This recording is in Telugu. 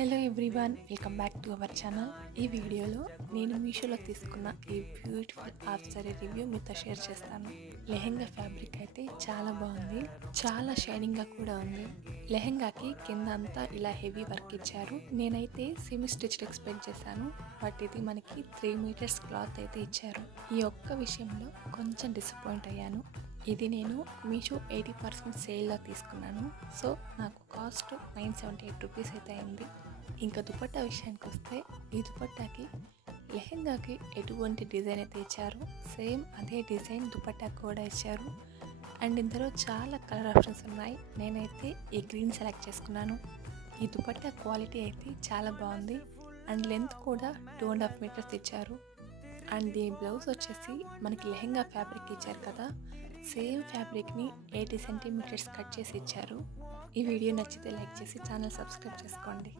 Hello everyone, welcome back to our channel. ఈ వీడియోలో నేను మీషోలో తీసుకున్న ఈ బ్యూటిఫుల్ హాఫ్ సారీ రివ్యూ మీతో షేర్ చేస్తాను. లెహెంగా ఫ్యాబ్రిక్ అయితే చాలా బాగుంది, చాలా షైనింగ్గా కూడా ఉంది. లెహెంగాకి కింద అంతా ఇలా హెవీ వర్క్ ఇచ్చారు. నేనైతే సెమీ స్టిచ్డ్ ఎక్స్పెక్ట్ చేశాను, బట్ ఇది మనకి 3 మీటర్స్ క్లాత్ అయితే ఇచ్చారు. ఈ ఒక్క విషయంలో కొంచెం డిసప్పాయింట్ అయ్యాను. ఇది నేను మీషో 80% సేల్లో తీసుకున్నాను. సో నాకు కాస్ట్ 978 రూపీస్ అయితే అయింది. ఇంకా దుపట్టా విషయానికి వస్తే, ఈ దుపట్టాకి లెహెంగాకి ఎటువంటి డిజైన్ అయితే ఇచ్చారో సేమ్ అదే డిజైన్ దుపట్టాకి కూడా ఇచ్చారు. అండ్ ఇందులో చాలా కలర్ ఆప్షన్స్ ఉన్నాయి. నేనైతే ఈ గ్రీన్ సెలెక్ట్ చేసుకున్నాను. ఈ దుపట్టా క్వాలిటీ అయితే చాలా బాగుంది. అండ్ లెంత్ కూడా 2.5 మీటర్స్ ఇచ్చారు. అండ్ ఈ బ్లౌజ్ వచ్చేసి మనకి లెహెంగా ఫ్యాబ్రిక్ ఇచ్చారు కదా, సేమ్ ఫ్యాబ్రిక్ని 80 సెంటీమీటర్స్ కట్ చేసి ఇచ్చారు. ఈ వీడియో నచ్చితే లైక్ చేసి ఛానల్ సబ్స్క్రైబ్ చేసుకోండి.